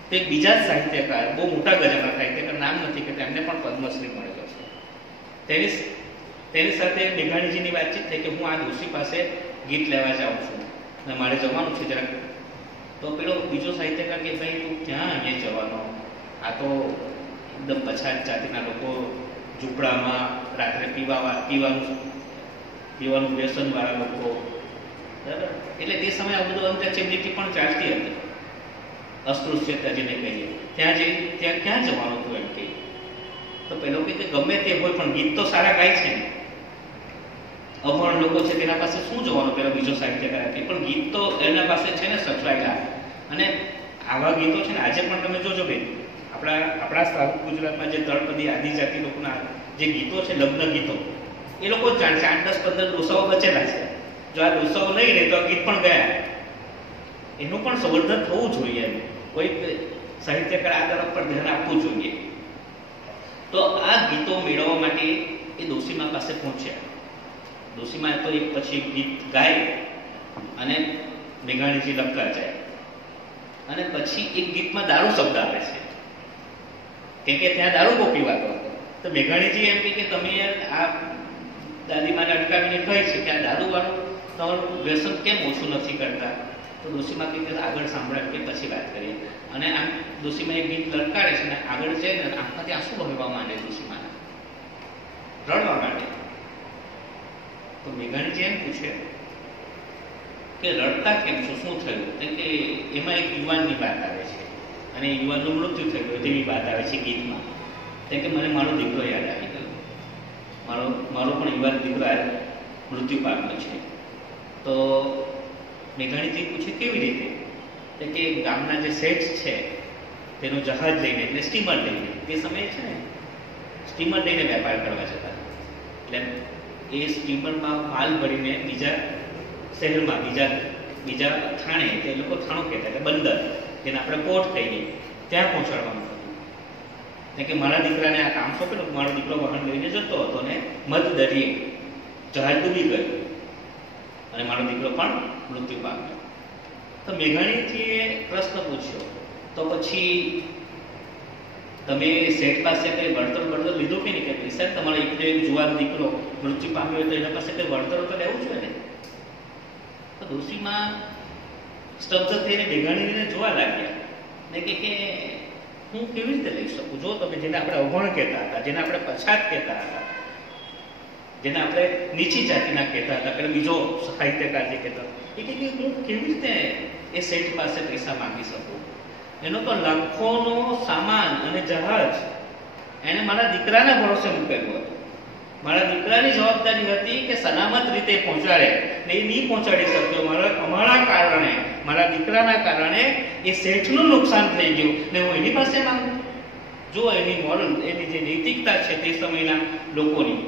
તો એક બીજા જ સાહિત્યકાર, બહુ મોટા ગજાના સાહિત્યકાર, નામ નથી કે તેમને પણ પદ્મશ્રી મળેલો છે. તેની સાથે મેઘાણીજીની વાતચીત થઈ કે હું આ ડોસી પાસે ગીત લેવા જાઉં છું અને મારે જવાનું છે જરાક. તો પેલો બીજો સાહિત્યકાર કે ભાઈ તું ક્યાં અહીંયા જવાનો, આ તો એકદમ પછાત જાતિના લોકો ઝૂંપડામાં રાત્રે પીવાનું વ્યસનવાળા લોકો, બરાબર. એટલે તે સમયે આ બધું અંતરચેબલીટી પણ ચાલતી હતી, અસ્પૃશ્યતા જેને કહીએ. ત્યાં ક્યાં જવાનું હતું એમ કહી. તો પેલો કે ગમે તે હોય પણ ગીત તો સારા ગાય છે ને. અભણ લોકો છે તેના પાસે શું જોવાનું, પેલો બીજો સાહિત્યકાર હતી, પણ ગીત તો એના પાસે છે ને સચવાયેલા. અને આવા ગીતો છે ને આજે પણ તમે જોજો ભાઈ, આપણા સાઉથ ગુજરાતમાં જે તળપદી આદિજાતિ લોકોના જે ગીતો છે, લગ્ન ગીતો, એ લોકો જ જાણશે. 8-10-15 ડોસાઓ બચેલા છે. જો આ ડોસાઓ નહીં રહે તો આ ગીત પણ ગયા. એનું પણ સંવર્ધન થવું જોઈએ. કોઈ સાહિત્યકાર આ તરફ પર ધ્યાન આપવું જોઈએ. તો આ ગીતો મેળવવા માટે એ ડોશીમા પાસે પહોંચ્યા. ડોશીમા તો એક પછી ગીત ગાય અને મેઘાણીજી લખતા જાય. અને પછી એક ગીતમાં દારૂ શબ્દ આવે છે, કેમ કે ત્યાં દારૂ બહુ પીવાતો હતો. તો મેઘાણીજી એમ કે તમે આ દાદીમાને અટકાવીને કહી છે કે આ દારૂવાળું તમારું વ્યસન કેમ ઓછું નથી કરતા? તો ડોશીમા કે આગળ સાંભળે કે પછી વાત કરીએ. અને આમ ડોશીમા એક ગીત લટકાડે છે ને આગળ જાય ને આંખમાંથી આંસુ વહેવા માંડે ડોશીમાના, રડવા માંડે. તો મેઘાણીજી એમ પૂછે કે રડતા કેમ છો, શું થયું? કેમ કે એમાં એક યુવાનની વાત આવે છે અને યુવાનનું મૃત્યુ થઈ ગયું તેવી વાત આવે છે ગીતમાં. કેમ કે મને મારો દીકરો યાદ આવી ગયો, મારો પણ યુવાન દીકરો મૃત્યુ પામ્યો છે. તો મેઘાણીજી પૂછે કેવી રીતે? કે ગામના જે શેઠ છે તેનું જહાજ લઈને, એટલે સ્ટીમર લઈને, તે સમયે છે ને સ્ટીમર લઈને વેપાર કરવા જતા. એટલે એ સ્ટીમરમાં માલ ભરીને બીજા શહેરમાં, બીજા થાણે, તે લોકો થાણો કહેતા, એટલે બંદર, જેને આપણે પોર્ટ કહીએ, ત્યાં પહોંચાડવાનું હતું. કે મારા દીકરાને આ કામ સોંપેલું, મારો દીકરો વાહન લઈને જતો હતો ને મધ દરિયે જહાજ ડૂબી ગયું અને મારો દીકરો પણ મૃત્યુ પામ્યો. તો મેઘાણીજીએ પ્રશ્ન પૂછ્યો, તો પછી તમે શેઠ પાસે કંઈ વળતર લીધું કે નહીં? કે પૈસા તમારો એક જુવાન દીકરો મૃત્યુ પામ્યો હોય તો એના પાસે કંઈ વળતર તો લેવું જોઈએ ને. તો ડોશીમા સ્તબ્ધ થઈને મેઘાણીને જોવા લાગ્યા ને કે હું કેવી રીતે લઈ શકું? જો તમે જેને આપણે અભણ કહેતા હતા, જેને આપણે પછાત કહેતા હતા, જેને આપણે નીચી જાતિના કહેતા હતા, પેલો બીજો સાહિત્યકાર જે કહેતા, એ કે હું કેવી રીતે એ શેઠ પાસે પૈસા માંગી શકું? એનો તો લાખોનો સામાન અને જહાજ એને મારા દીકરાના ભરોસે મૂકેલું હતું. મારા દીકરાની જવાબદારી હતી કે સલામત રીતે પહોંચાડે, ને એ નહીં પહોંચાડી શક્યો. અમારા કારણે, મારા દીકરાના કારણે એ શેઠનું નુકસાન થઈ ગયું ને હું એની પાસે માંગુ? જો એની મોરલ, એની જે નૈતિકતા છે તે સમયના લોકોની,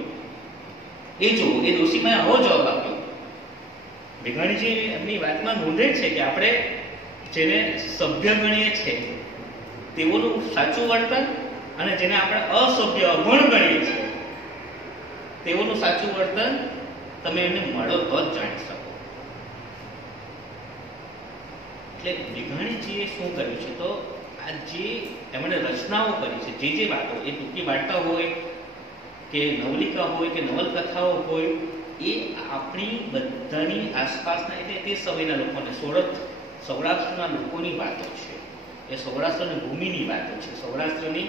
એ જો એ ડોશીમાએ આવો જવાબ આપ્યો. મેઘાણીજી એમની વાતમાં નોંધે છે કે આપણે જેને સભ્ય ગણીએ છીએ તેઓનું સાચું વર્તન અને જેને આપણે અસભ્ય, અભણ ગણીએ છીએ તેઓનું સાચું વર્તન તમે એને મળો તો જ જાણી શકો. એટલે મેઘાણીજીએ શું કર્યું છે? તો આ જે એમણે રચનાઓ કરી છે, જે વાતો, એ ટૂંકી વાર્તા હોય કે નવલિકા હોય કે નવલકથાઓ હોય, એ આપણી બધાની આસપાસના, એટલે તે સમયના લોકોને, સૌરાષ્ટ્રના લોકોની વાતો છે. એ સૌરાષ્ટ્રની ભૂમિની વાતો છે. સૌરાષ્ટ્રની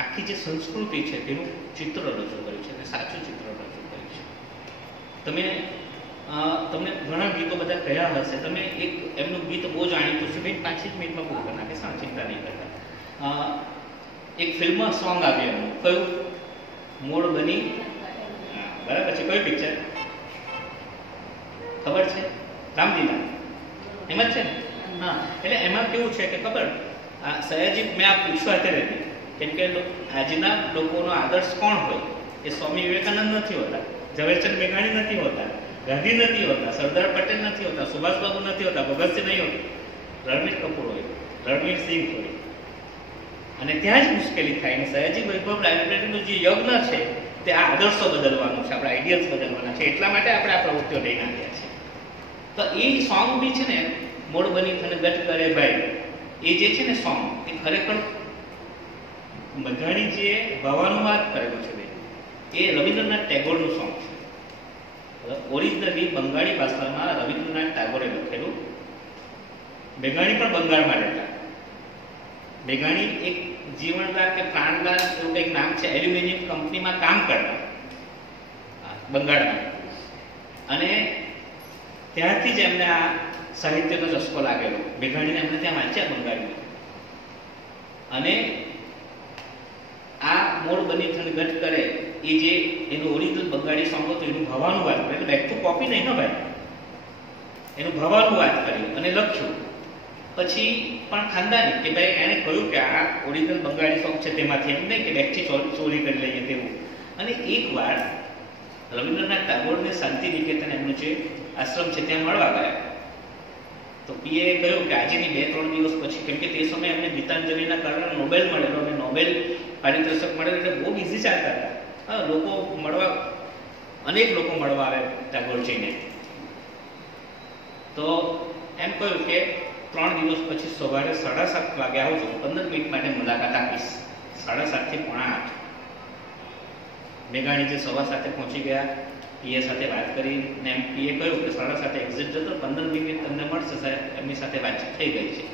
આખી જે સંસ્કૃતિ છે તેનું ચિત્ર રજૂ કર્યું છે અને સાચું ચિત્ર રજૂ કર્યું છે. તમને ઘણા ગીતો બધા કયા હશે, તમે એક એમનું ગીત બહુ જાણીતું છે, ભાઈ 5 જ મિનિટમાં પૂરું કરી નાખે, ચિંતા નહીં કરતા. એક ફિલ્મ સોંગ આવ્યું એનું, કયું? મોડ બની, બરાબર છે. કયું પિક્ચર ખબર છે? રામલીલા, એમ જ છે ને? હા, એટલે એમાં કેવું છે કે ખબર, સયાજી મેં આ પૂછવા અત્યારે નથી, કેમ કે આજના લોકોનો આદર્શ કોણ હોય? એ સ્વામી વિવેકાનંદ નથી હોતા, ઝવેરચંદ મેઘાણી નથી હોતા, ગાંધી નથી હોતા, સરદાર પટેલ નથી હોતા, સુભાષબાબુ નથી હોતા, ભગતસિંહ નહીં હોતા, રણવીર કપૂર હોય, રણવીર સિંહ હોય. અને ત્યાં જ મુશ્કેલી થાય. ને સયાજી વૈભવ લાઇબ્રેરીનું જે યજ્ઞ છે તે આ આદર્શો બદલવાનું છે, આપણા આઈડિયલ્સ બદલવાના છે. એટલા માટે આપણે આ પ્રવૃત્તિઓ લઈને આવ્યા છીએ. તો એ સોંગ બી છે ને, મોડ બની થને ગટ કરે ભાઈ, એ જે છે ને સોંગ, એ ખરેખર મેઘાણીજીએ ભાવાનુવાદ કરેલો છે. એ રવિન્દ્રનાથ ટેગોરનું સોંગ છે. ઓરિજિનલી બંગાળી ભાષામાં રવિન્દ્રનાથ ટાગોરે લખેલું. મેઘાણી પણ બંગાળમાં રહેતા. મેઘાણી એક જીવનદાર કે પ્રાણદાર એવું કંઈક નામ છે, એલ્યુમિનિયમ કંપનીમાં કામ કરતા બંગાળમાં. અને ત્યાંથી જ એમને આ સાહિત્યનો ચસ્કો લાગેલો. મેઘાણીને એમને ત્યાં વાંચ્યા બંગાળીમાં. અને આ મોડ બની થન ગટ કરે એ જે એનું ઓરિજિનલ બંગાળી સોંગ હતું એનું ભાવાનું વાત કર્યું, એટલે બેક ટુ કોપી નહીં, ભાઈ, એનું ભાવાનું વાત કર્યું અને લખ્યું. પછી પણ ખાનદાની કે ભાઈ એને કહ્યું કે આ ઓરિજિનલ બંગાળી સોંગ છે તેમાંથી, એમ નહીં કે બેકથી ચોરી કરી લઈએ તેવું. અને એકવાર રવિન્દ્રનાથ ટાગોરને શાંતિ નિકેતન એમનું જે આશ્રમ છે ત્યાં મળવા ગયા. તો પીએ કહ્યું કે આજેની 2-3 દિવસ પછી, કેમ કે તે સમયે એમને ગીતાંજલિના કારણે નોબેલ મળેલો અને નોબેલ પારિતોષિક મળેલો, એટલે બહુ બિઝી ચાલતા હતા. હા, લોકો મળવા, અનેક લોકો મળવા આવે ટાગોરજીને. તો એમ કહ્યું કે 3 દિવસ પછી સવારે 7:30 વાગે આવજો, 15 મિનિટ માટે મુલાકાત આપીશ. 7:30 થી 7:45 મેઘાણીજી 7:15 પહોંચી ગયા. પીએ સાથે વાત કરીને એમ પીએ કહ્યું કે 7:30 એક્ઝિટ જતો, 15 મિનિટ તમને મળશે સાહેબ, એમની સાથે વાતચીત થઈ ગઈ છે.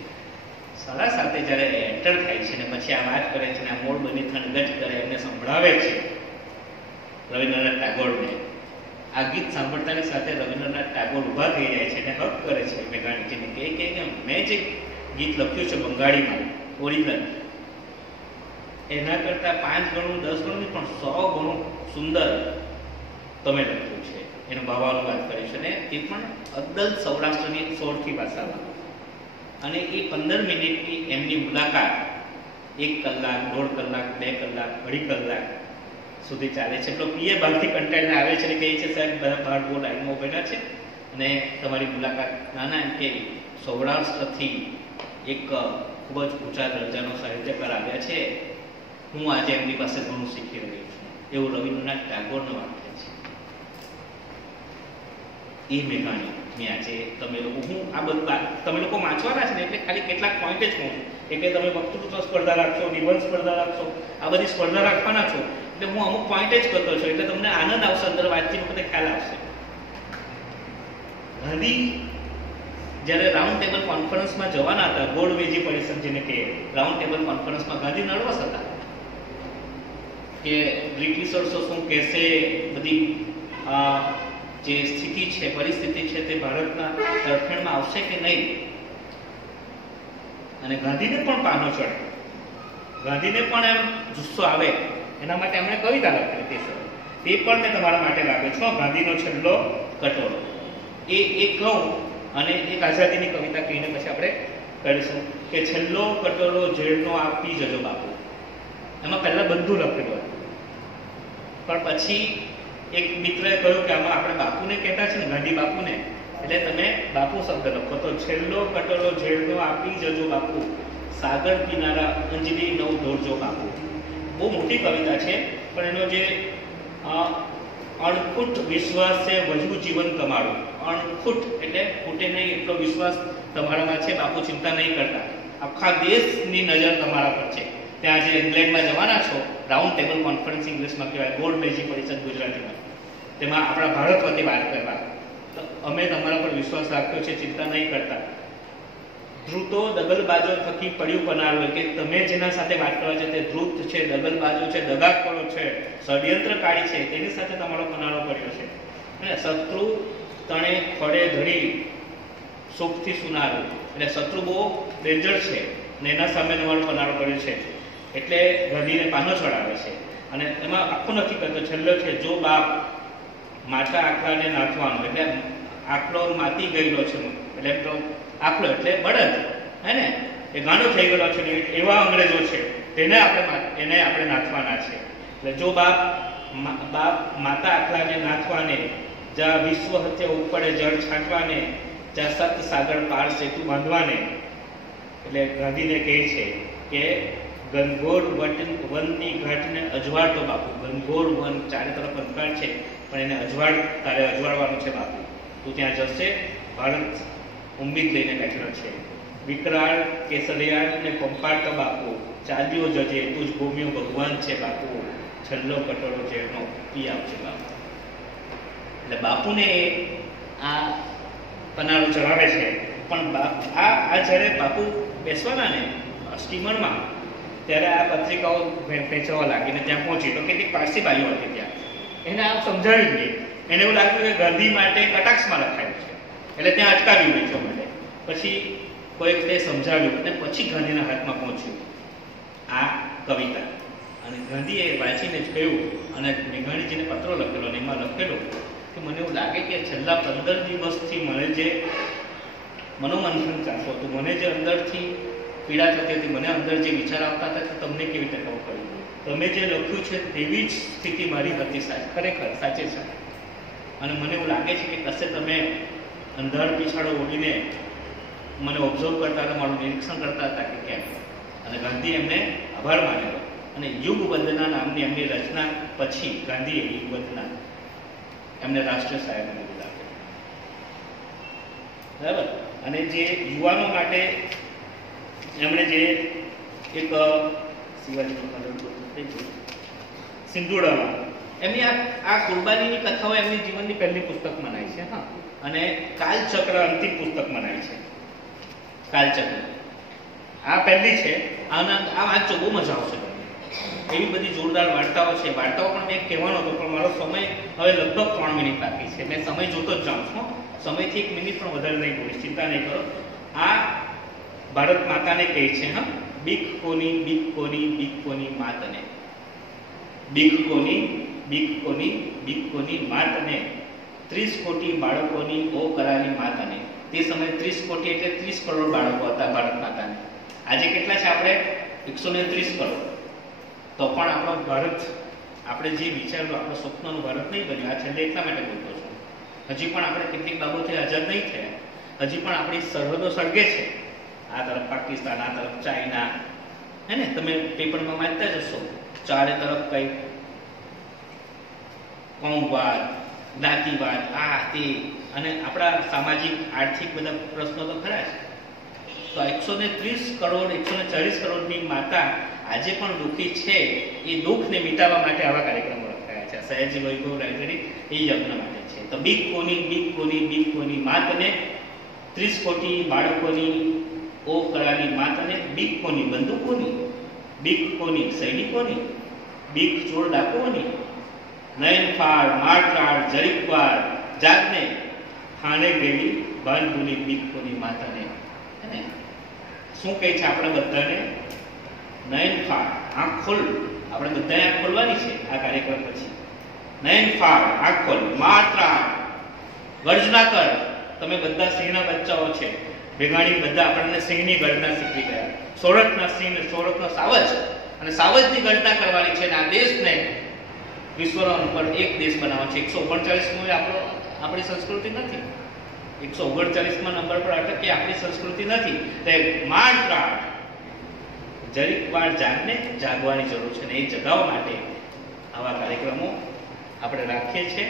7:30 જ્યારે એન્ટર થાય છે ને પછી આ વાત કરે છે ને આ મોડ બની થનગટ કરે, એમને સંભળાવે છે રવિન્દ્રનાથ ટાગોરને. આ ગીત સાંભળતાની સાથે રવિન્દ્રનાથ ટાગોર ઊભા થઈ જાય છે અને હક કરે છે મેઘાણીજીને કે મેં જે ગીત લખ્યું છે બંગાળીમાં ઓરિજિનલ, એના કરતાં 5 ગણું 10 ગણું પણ 100 ગણું સુંદર તમે લખ્યું છે. એનું ભાવાનું વાત કરી છે ને એ પણ અદ્દલ સૌરાષ્ટ્રની સોળથી ભાષામાં. અને એ 15 મિનિટની એમની મુલાકાત 1 કલાક, 1.5 કલાક, 2 કલાક, 2.5 કલાક સુધી ચાલે છે. તો પીએ બહારથી કંટાળીને આવે છે અને કહે છે સાહેબ બહાર બહુ લાઈનમાં ઉભેલા છે અને તમારી મુલાકાત નાના એમ કે સૌરાષ્ટ્રથી એક ખૂબ જ ઊંચા દરજાનો સાહિત્યકાર આવ્યા છે, હું આજે એમની પાસે ઘણું શીખી રહ્યો છું, એવું રવિન્દ્રનાથ ટાગોરનો વાક્ય છે. એ મેઘાણી મેં આજે તમે લોકો, હું આ બધું તમે લોકો વાંચવાના છે ને એટલે ખાલી કેટલાક પોઈન્ટ જ કહું, એટલે તમે વક્તૃત્વ સ્પર્ધા રાખશો, નિબંધ સ્પર્ધા રાખશો, આ બધી સ્પર્ધા રાખવાના છો એટલે હું અમુક પોઈન્ટ જ કરતો છું, એટલે તમને આનંદ આવશે, અંદર વાતચીત વખતે ખ્યાલ આવશે. ગાંધી જ્યારે રાઉન્ડ ટેબલ કોન્ફરન્સમાં જવાના હતા, ગોળમેજી પરિષદ જેને કે રાઉન્ડ ટેબલ કોન્ફરન્સમાં, ગાંધી નર્વસ હતા કે બ્રિટિશર્સો શું કહેશે, બધી જે સ્થિતિ છે, પરિસ્થિતિ છે તે ભારતના તરફેણમાં આવશે કે નહીં. અને ગાંધીને પણ પાનો ચડે, ગાંધીને પણ એમ જુસ્સો આવે, એના માટે એમણે કવિતા લખેલી તે સમયે, તે પણ મેં તમારા માટે લાવ્યો છું, ગાંધીનો છેલ્લો કટોરો. એ કહું અને એક આઝાદીની કવિતા કહીને પછી આપણે કરીશું કે છેલ્લો કટોરો ઝેરનો આપી જજો બાપુ. એમાં પહેલા બધું લખેલું હતું, પણ પછી એક મિત્રએ કહ્યું કે આમાં આપણે બાપુને કહેતા છે ને, ગાંધી બાપુને, એટલે તમે બાપુ શબ્દ લખો. તો છેલ્લો કટોરો ઝેરનો આપી જજો બાપુ, સાગર કિનારા અંજલી નવ દોરજો બાપુ. બહુ મોટી કવિતા છે, પણ એનો જે અણખૂટ વિશ્વાસ છે, વધુ જીવન તમારું. અણખૂટ એટલે ખૂટે નહીં એટલો વિશ્વાસ તમારામાં છે બાપુ, ચિંતા નહીં કરતા, આખા દેશની નજર તમારા પર છે. ત્યાં જે ઇંગ્લેન્ડમાં જવાના છો, રાઉન્ડ ટેબલ કોન્ફરન્સ ઇંગ્લિશમાં કહેવાય, ગોળમેજી પરિષદ ગુજરાતીમાં, તેમાં આપણા ભારત વતી વાત કરવા, તો અમે તમારા પર વિશ્વાસ રાખ્યો છે, ચિંતા નહીં કરતા. ધ્રુતો દગલબાજો થકી પડ્યું પનારું, કે તમે જેના સાથે વાત કરવા છે તે ધ્રુત છે, દગલબાજો છે, દગાખોરો છે, ષડયંત્રકારી છે, તેની સાથે તમારો પનારો પડ્યો છે. અને શત્રુ તણે ખડે ધરી સુખથી સુનારું, એટલે શત્રુ બહુ ડેન્જર છે અને એના સામે તમારો પનારો પડ્યો છે, એટલે ગાંધીને પાનો ચડાવે છે. અને એમાં આખું નથી કરતો, છેલ્લો છે જો બાપ માતા આખલાને નાથવાનો, એટલે આખલો માતી ગયેલો છે, એટલે આખલો એટલે બળદ, હે ને, એ ગાંડો થઈ ગયેલો છે ને એવા અંગ્રેજો છે, એને આપણે નાથવાના છે. એટલે જો બાપ માતા આખલાને નાથવાને, જા વિશ્વ હત્યા ઉપડે જળ છાંટવાને, જા સત સાગર પાર સેતુ બાંધવાને. એટલે ગાંધીને કહે છે કે ઘનઘોર વનની ઘાટને અજવાળતો બાપુ, ઘનઘોર વન ચારે તરફ અંધકાર છે પણ એને તારે અજવાળવાનું છે બાપુ. તું ત્યાં જશે, ભારત ઉમ્મીદ લઈને બેઠેલો છે. વિકરાળ કેસરિયાળ ને પંપાળતો બાપુ, ચાલ્યો જજે તું જ ભૂમિયો ભગવાન છે બાપુ, છેલ્લો કટોરો ઝેરનો પી આપજે બાપુ. એટલે બાપુને આ પનારો ચડાવે છે. પણ આ જ્યારે બાપુ બેસવાના ને સ્ટીમરમાં, ત્યારે આ પત્રિકાઓ વેચવા લાગીને ત્યાં પહોંચી, તો કેટલીક પારસી બાઈઓ હતી ત્યાં, એને આ સમજાવ્યું જ નહીં. એને એવું લાગ્યું કે ગાંધી માટે કટાક્ષમાં લખાયું છે, એટલે ત્યાં અટકાવ્યું વેચવા માટે. પછી કોઈક તે સમજાવ્યું અને પછી ગાંધીના હાથમાં પહોંચ્યું આ કવિતા. અને ગાંધીએ વાંચીને જ કહ્યું અને મેઘાણીજીને પત્ર લખેલો અને એમાં લખેલું કે મને એવું લાગે કે છેલ્લા 15 દિવસથી મને જે મનોમંથન ચાલતું હતું, મને જે અંદરથી પીડા થતી હતી, મને અંદર જે વિચાર આવતા હતા કે તમને કેવી રીતે ખબર પડી, તમે જે લખ્યું છે તેવી જ સ્થિતિ મારી હતી સાહેબ, ખરેખર સાચે છે. અને મને એવું લાગે છે કે કશે તમે અંધાર પીછાડો ઓળીને મને ઓબ્ઝર્વ કરતા હતા, મારું નિરીક્ષણ કરતા હતા કે કેમ. અને ગાંધીએ એમને આભાર માન્યો અને યુગ વંદના નામની એમની રચના પછી ગાંધીએ યુગ વંદના એમને રાષ્ટ્રીય સાહેબને બિરુદ આપ્યું. બરાબર. અને જે યુવાનો માટે એમણે જે એક સિંધુડામાં એમની આ કુરબાનીની કથાઓ એમની જીવનની પહેલી પુસ્તક મનાય છે. હા. અને કાલચક્ર અંતિમ પુસ્તક મનાય છે. કાલચક્ર આ પહેલી છે. આ વાંચો, બહુ મજા આવશે તમને. એવી બધી જોરદાર વાર્તાઓ છે. વાર્તાઓ પણ મેં કહેવાનો હતો પણ મારો સમય હવે લગભગ 3 મિનિટ બાકી છે. મેં સમય જોતો જ જાઉં છું. સમયથી 1 મિનિટ પણ વધારે નહીં બોલીશ, ચિંતા નહીં કરો. આ ભારત માતાને કહે છે. હા, બીક કોની બીક કોની બીક કોની માતને, બીક કોની બીક કોની બીક કોની માતને, 30 કોટી બાળકોની ઓ કરાની માતાને. તે સમયે 30 કોટી એટલે 30 કરોડ બાળકો હતા ભારત માતાને. આજે કેટલા છે આપણે? 130 કરોડ. તો પણ આપણો ભારત, આપણે જે વિચાર્યું, આપણો સ્વપ્નનું ભારત નહીં બન્યું. આ છેલ્લે એટલા માટે બોલતો છું. હજી પણ આપણે કેટલીક બાબતે આઝાદ નહીં થયા. હજી પણ આપણી સરહદો સળગે છે. આ તરફ પાકિસ્તાન, આ તરફ ચાઇના, હે ને? તમે પેપરમાં વાંચતા જશો, ચારે તરફ કઈ કોમવાદ, જ્ઞાતિવાદ, આ તે, અને આપણા સામાજિક આર્થિક બધા પ્રશ્નો તો ખરા છે. તો 130 કરોડ 140 કરોડની માતા આજે પણ દુઃખી છે. એ દુઃખને મિટાવવા માટે આવા કાર્યક્રમો રખાયા છે. સયાજી વૈભવ લાઇબ્રેરી એ યજ્ઞ માટે છે. તો બીક કોની બીક કોની બીક કોની માતને, 30 કોટી બાળકોની ઓ કરાની માતને, બીક કોની બંદૂકોની, બીક કોની સૈનિકોની, બીક ચોર ડાકુઓની, નયન ફાળ મારકાળ જરીકવાર જાગને, ખાને ગયેલી બાનભૂલી બીક કોની માતાને. હે, શું કહે છે આપણે બધાને? નયન ફાળ, આંખ ખોલ. આપણે બધાએ આંખ ખોલવાની છે આ કાર્યક્રમ પછી. નયન ફાળ, આંખ ખોલ, માત્રાળ, ગર્જના કર. તમે બધા સિંહના બચ્ચાઓ છે. મેઘાણી બધા આપણને સિંહની ગર્જના શીખવી ગયા. સોરઠના સિંહ, સોરઠનો સાવજ, અને સાવજની ગર્જના કરવાની છે. અને આ દેશને વિશ્વનો નંબર 1 દેશ બનાવવાનો છે. 139મો આપણો, આપણી સંસ્કૃતિ નથી. 139મા નંબર પર અટકે આપણી સંસ્કૃતિ નથી. તે માત્રાળ, જરીક વાર જાગને, જાગવાની જરૂર છે. ને એ જગાવવા માટે આવા કાર્યક્રમો આપણે રાખીએ છીએ.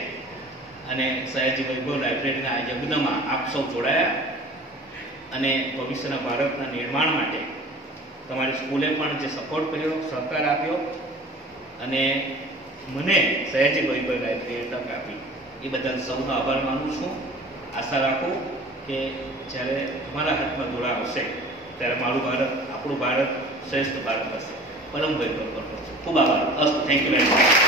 અને સયાજી વૈભવ લાઇબ્રેરીના આ યજ્ઞમાં આપ સૌ જોડાયા અને ભવિષ્યના ભારતના નિર્માણ માટે તમારી સ્કૂલે પણ જે સપોર્ટ કર્યો, સહકાર આપ્યો અને મને સયાજી વૈભવ લાઇબ્રેરીએ તક આપી, એ બદલ સૌનો આભાર માનું છું. આશા રાખું કે જ્યારે તમારા હાથમાં દોરા આવશે ત્યારે મારું ભારત, આપણું ભારત શ્રેષ્ઠ ભારત હશે. પરમ વૈભવ કરતો છું. ખૂબ આભાર. Thank you very much.